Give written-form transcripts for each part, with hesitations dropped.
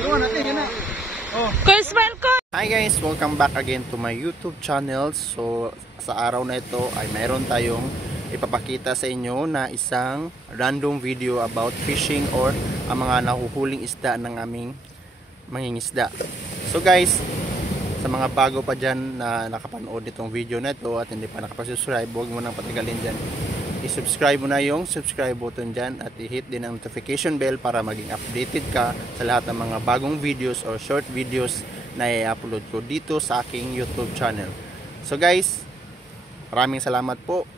Hi guys, welcome back again to my YouTube channel. So sa araw na ito ay mayroon tayong ipapakita sa inyo na isang random video about fishing or ang mga nahuhuling isda ng aming mangingisda. So guys, sa mga bago pa dyan na nakapanood itong video na ito at hindi pa nakapasubscribe, huwag mo nang patagalin dyan. I-subscribe mo na yung subscribe button dyan at i-hit din ang notification bell para maging updated ka sa lahat ng mga bagong videos or short videos na i-upload ko dito sa aking YouTube channel. So guys, maraming salamat po.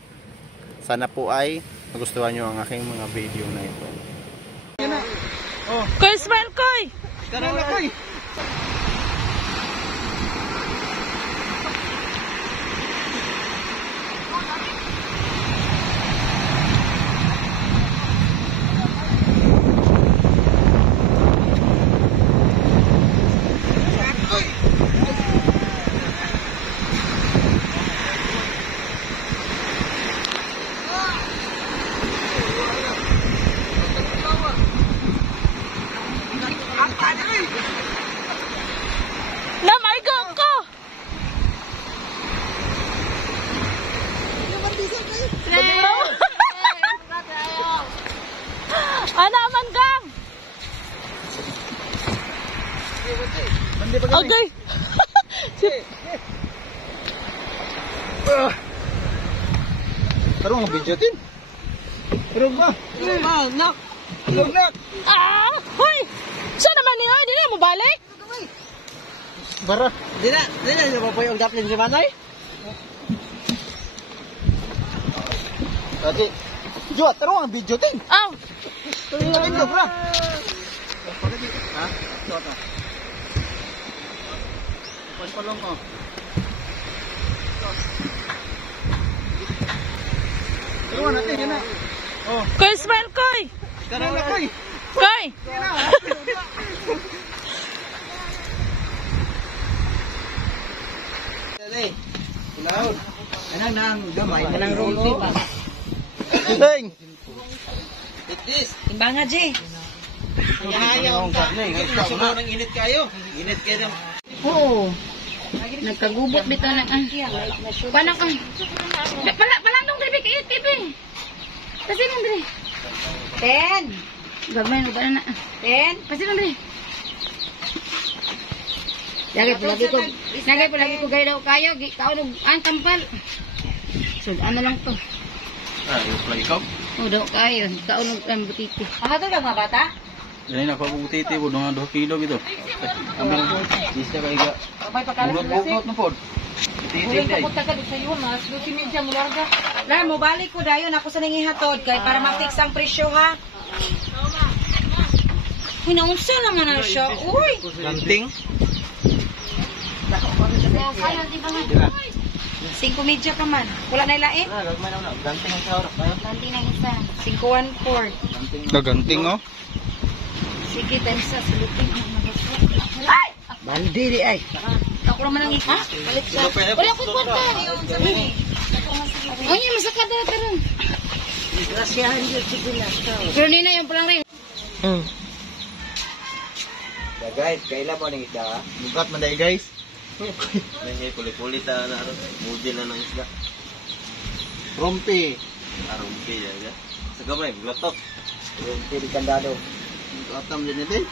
Sana po ay magustuhan nyo ang aking mga video na ito. Koy, smile, Koy! Koy! Anaman gang. Okay. Tarong ang video din. Tarong ba? Nak. Nak. Hoy. Saan naman niyo? Hindi na mo balik? Bara. Di na po yung gaplin si Manoy? Ate. Jo, tarong ang video din. Ito bro. Ha? Ito. Palong ko. Tarong natin yun na. Oh. Koy, smile, Koy! Tarong na Koy. Koy! Ilaw. Anang nang gamay, anang roti pa. Ding. Itis. Timbangan, G. Ayaw ka. Sumo nang init kayo. Init kayo. Oo. Nagkagubot bitaw na Panak ang. Palandong diri kay TV. Kasi nang diri. 10. Gamay no ba na? 10. Kasi nang diri. Lagi po lagi ko gay daw kayo, kaunog ang tampal. So ano lang to. Yung play ko. O daw kayo, kaunog ang butiti. Ano to lang mga bata? Dahil na pag-butiti po, 2 kilo gitu. Kami lang po, isa ka iga. Bulot na po. Uling kapunta ka sa iyo, mas 12 media mo larga. Lar, mo balik ko dayon ako sa nangihatod kay para ma-fix ang presyo ha. Hinaunsa naman na siya. Uy! Ganting. 5 media ka man. Wala na ilain? Ganting ang sahurap kayo. Ganting na isa. 514. Gaganting oh. Sige, times sa sulutin. Ay! Bandiri ay. Ako naman ang ika. Balik sa. Wala ko kwarta. Ay, masakad na taron. Grasyahan yun siguro. Pero nina yung palang rin. Guys, kailan mo nang isda ka? Bukat man dahil guys. May kulit-kulit na model na ng isda. Rompi. Rumpi ya. Sa gamay, glatok. Rumpi di kandado. Atam din din.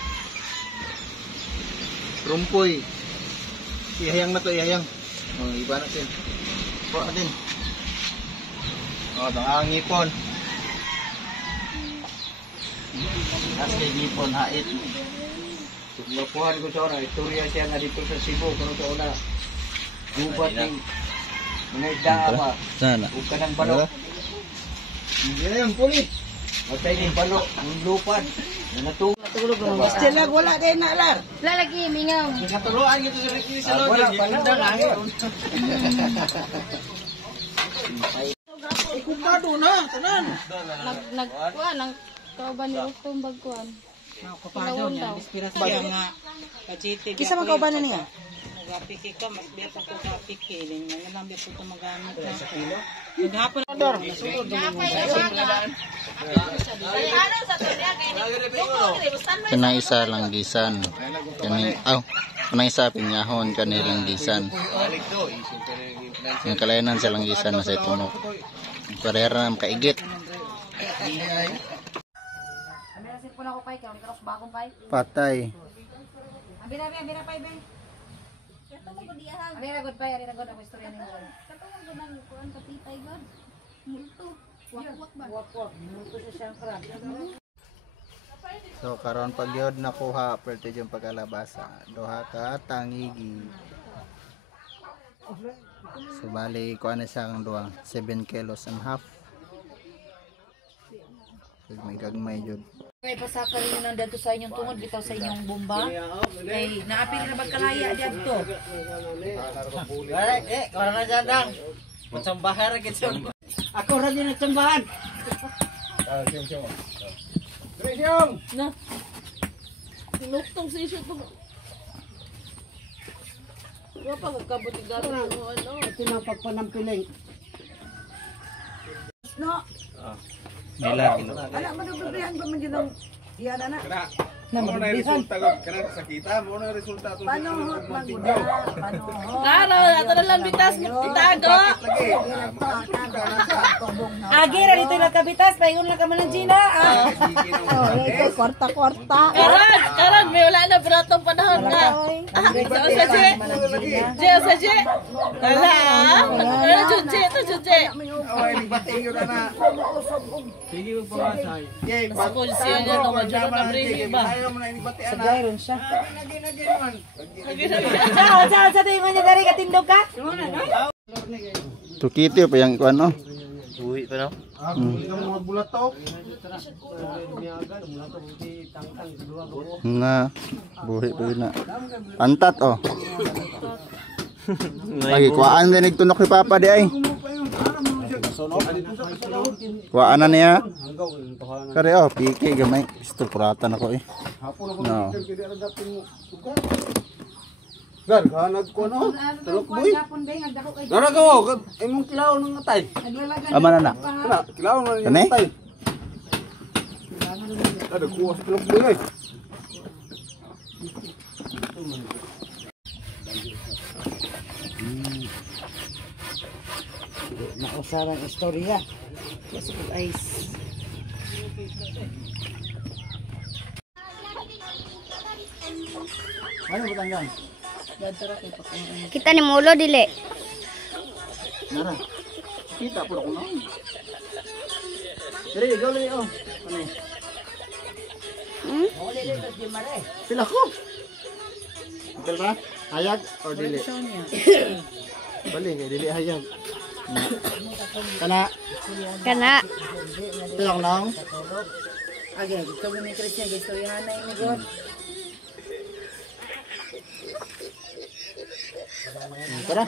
Rumpoy. Ihayang na to, ihayang. Oh, iba natin. Po natin. Oh, ang ngipon. Aske ngipon hait. Mapuhan ko sa una, istorya siya nga dito sa Cebu, kung sa una. Gubat ng mga isda pa. Sana. Huwag ka ng balok. Ihayang puli. Matay ng balok, ang lupad. Natulog naman. Still wala din na lar. Lalagi, mingaw. Katuluan ito sa Ricky sa Wala pa na lang. Kumpado na, tanan. Nagkuhan, ang kauban ni Rustong bagkuhan. Kapado niya, inspirasyon nga. Kisa man kauban na niya? Magapiki ka, mas biya pa ko kapiki. Ngayon biya po ito magamit na. Maghapon na. Ito na isa lang gisan. Kani, kanang isa pinyahon kanilang gisan. Yung kalayanan silang gisan na sa itunok. Parehara na makaigit. Patay. So karon pag yod nakuha pwede yung pagkalabasa. Duha ka tangigi. So bali kuha na siyang duwang 7 kilos and half. May gagmay yun. Kay pasakal niyo nang dito sa inyong tungod bitaw sa inyong bomba. Kay naapil na magkalaya dito. Kaya na dyan lang. Matsambahan rin kita. Ako rin din nagtsambahan. Presyong! Na. Tinuktong sa iso to. Wala pa kakabot yung gano'n mo ano. Ito na pagpanampiling. No. Nila. Anak mo nabibihan ba man ginang iyana na? Mo na resulta ko kana sakita mo na resulta to. Paano maguda? Paano? Klaro, ato na lang bitas itago. Agi ra dito na kabitas, paingon lang ka man ng Gina. Kwarta-kwarta. Karon may wala na bratong panahon na. Sa je. Je sa je. Wala. Ano junje to junje. Oy, batingyo na. Sige mo pawasay. Yay, Sa konsyo niya to madyo na briefing ba. ayaw mo na ini batian. Gayron siya. man. Sa tingin niya dari katindog ka? Tukiti pa yung kuan no. Uwi pa no? Huli ka mga bulatok. Nga buhi pa yun na. Pantat oh. Lagi kuhaan din nagtunok ni Papa di ay. Kuhaan na niya. Kare oh, piki gamay. Gusto kuratan ako eh. No. Gar, kanag ko no. Tulok boy. Gara ko, imong kilaw ng atay. Ama na na. Kana, kilaw ng Kani? atay. Ada kuwas tulok boy ay. Nausarang istorya. Kasi pag ice. Ano ba tanggan? Kita ni mulo dili. Nara. Kita po ako na. Dili, goli oh. Ano? Pila ko. Betul ba? Hayag o dili? Bali, dili hayag. Kana. Kana. Pilang nang. Agi, gusto mo ni Christian, gusto yan na ini god. Tara.